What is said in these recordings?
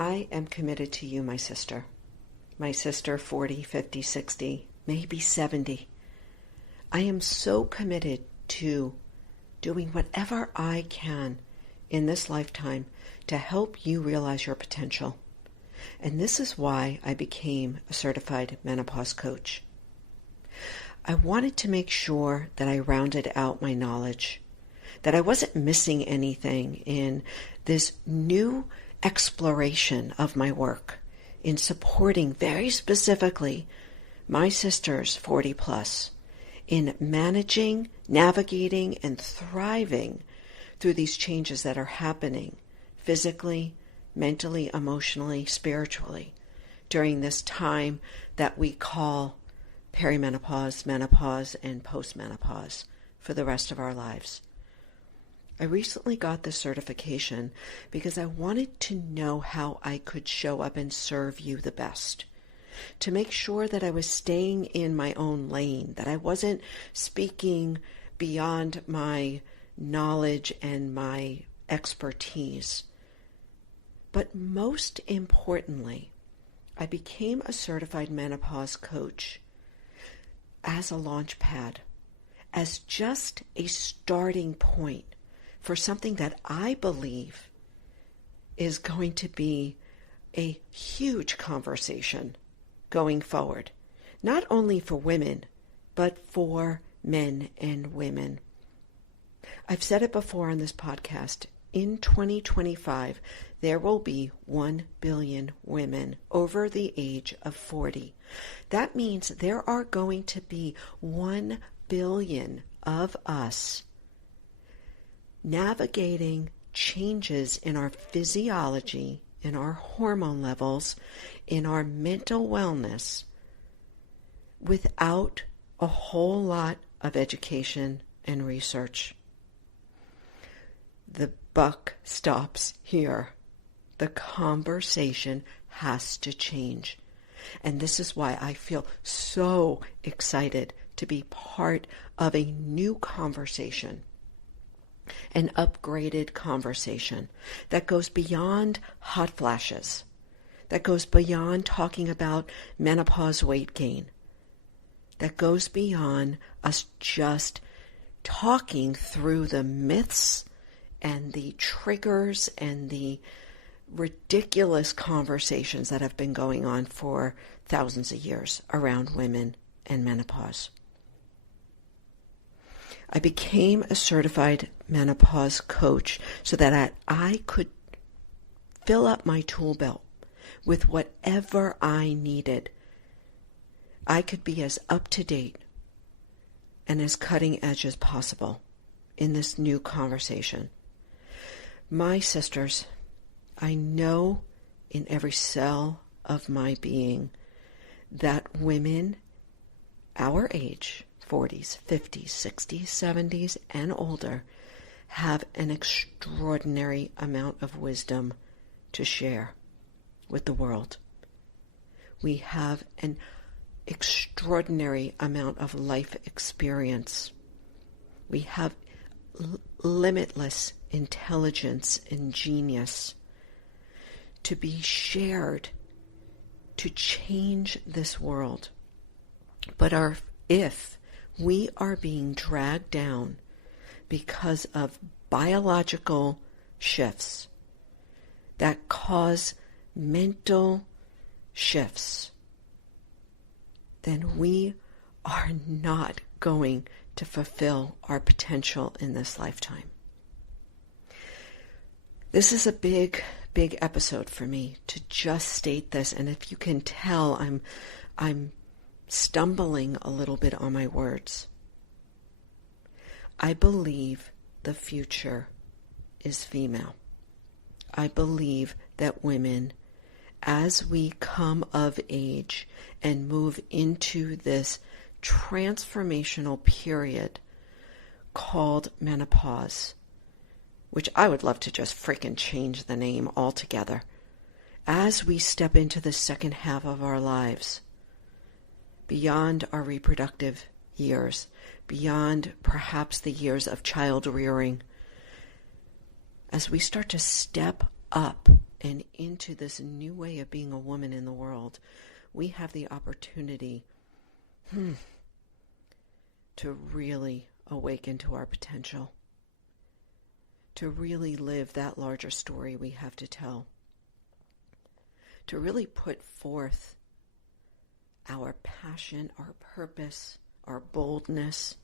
I am committed to you, my sister. My sister, 40, 50, 60, maybe 70. I am so committed to doing whatever I can in this lifetime to help you realize your potential. And this is why I became a certified menopause coach. I wanted to make sure that I rounded out my knowledge, that I wasn't missing anything in this new exploration of my work in supporting very specifically my sisters 40 plus in managing, navigating, and thriving through these changes that are happening physically, mentally, emotionally, spiritually during this time that we call perimenopause, menopause, and postmenopause for the rest of our lives. I recently got this certification because I wanted to know how I could show up and serve you the best, to make sure that I was staying in my own lane, that I wasn't speaking beyond my knowledge and my expertise. But most importantly, I became a certified menopause coach as a launch pad, as just a starting point for something that I believe is going to be a huge conversation going forward, not only for women, but for men and women. I've said it before on this podcast. In 2025, there will be 1 billion women over the age of 40. That means there are going to be 1 billion of us navigating changes in our physiology, in our hormone levels, in our mental wellness, without a whole lot of education and research. The buck stops here. The conversation has to change. And this is why I feel so excited to be part of a new conversation, an upgraded conversation that goes beyond hot flashes, that goes beyond talking about menopause weight gain, that goes beyond us just talking through the myths and the triggers and the ridiculous conversations that have been going on for thousands of years around women and menopause. I became a certified menopause coach so that I could fill up my tool belt with whatever I needed. I could be as up to date and as cutting edge as possible in this new conversation. My sisters, I know in every cell of my being that women our age, 40s, 50s, 60s, 70s, and older, have an extraordinary amount of wisdom to share with the world. We have an extraordinary amount of life experience. We have limitless intelligence and genius to be shared to change this world. But if we are being dragged down because of biological shifts that cause mental shifts, then we are not going to fulfill our potential in this lifetime. This is a big episode for me to just state this, and if you can tell, I'm stumbling a little bit on my words. I believe the future is female. I believe that women, as we come of age and move into this transformational period called menopause, which I would love to just freaking change the name altogether, as we step into the second half of our lives, beyond our reproductive years, beyond perhaps the years of child rearing, as we start to step up and into this new way of being a woman in the world, we have the opportunity to really awaken to our potential, to really live that larger story we have to tell, to really put forth our passion, our purpose, our boldness,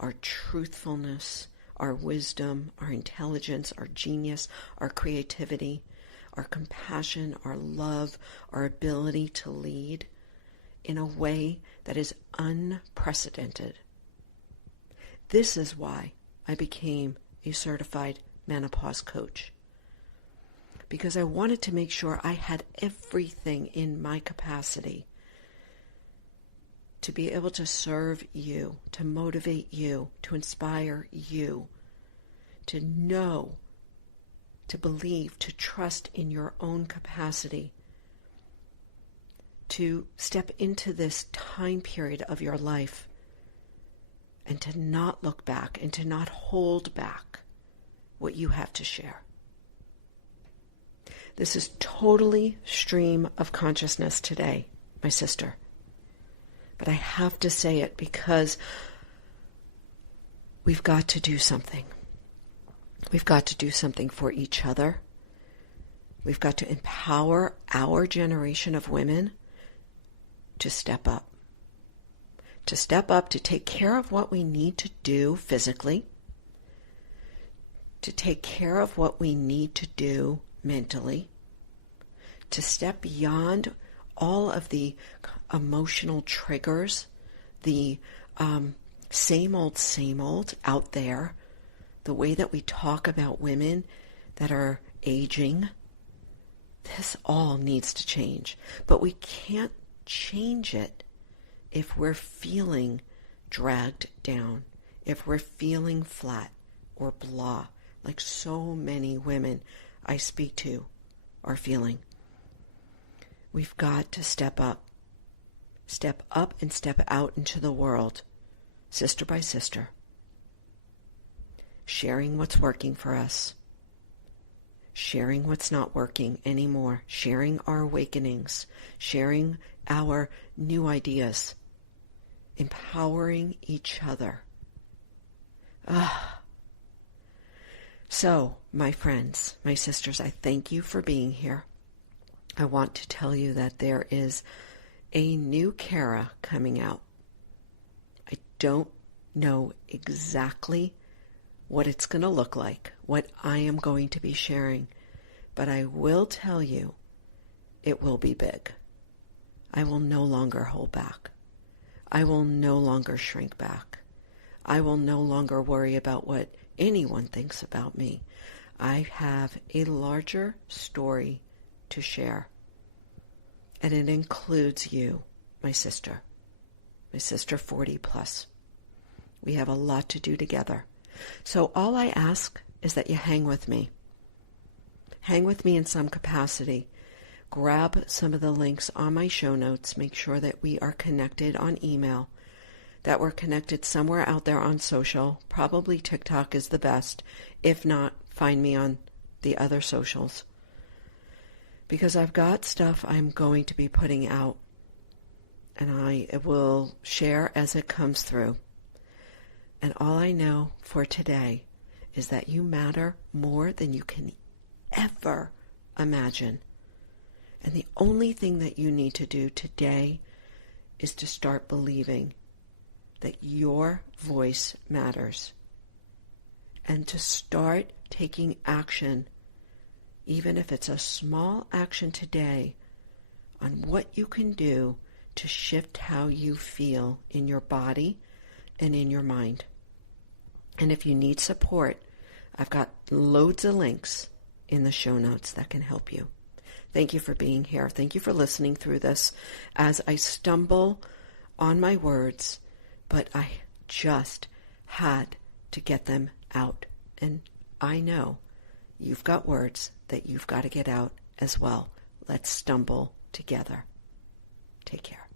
our truthfulness, our wisdom, our intelligence, our genius, our creativity, our compassion, our love, our ability to lead in a way that is unprecedented. This is why I became a certified menopause coach, because I wanted to make sure I had everything in my capacity to be able to serve you, to motivate you, to inspire you, to know, to believe, to trust in your own capacity, to step into this time period of your life and to not look back and to not hold back what you have to share. This is totally stream of consciousness today, my sister. But I have to say it because we've got to do something. We've got to do something for each other. We've got to empower our generation of women to step up. To step up, to take care of what we need to do physically, to take care of what we need to do mentally, to step beyond all of the emotional triggers, the same old out there, the way that we talk about women that are aging. This all needs to change. But we can't change it if we're feeling dragged down, if we're feeling flat or blah, like so many women I speak to are feeling. We've got to step up and step out into the world, sister by sister, sharing what's working for us, sharing what's not working anymore, sharing our awakenings, sharing our new ideas, empowering each other. So, my friends, my sisters, I thank you for being here. I want to tell you that there is a new Kara coming out. I don't know exactly what it's going to look like, what I am going to be sharing, but I will tell you it will be big. I will no longer hold back. I will no longer shrink back. I will no longer worry about what anyone thinks about me. I have a larger story to share, and it includes you, my sister 40 plus. We have a lot to do together. So all I ask is that you hang with me. Hang with me in some capacity. Grab some of the links on my show notes. Make sure that we are connected on email, that we're connected somewhere out there on social. Probably TikTok is the best. If not, find me on the other socials. Because I've got stuff I'm going to be putting out, and I will share as it comes through. And all I know for today is that you matter more than you can ever imagine. And the only thing that you need to do today is to start believing that your voice matters. And to start taking action, even if it's a small action today, on what you can do to shift how you feel in your body and in your mind. And if you need support, I've got loads of links in the show notes that can help you. Thank you for being here. Thank you for listening through this as I stumble on my words, but I just had to get them out. And I know you've got words that you've got to get out as well. Let's stumble together. Take care.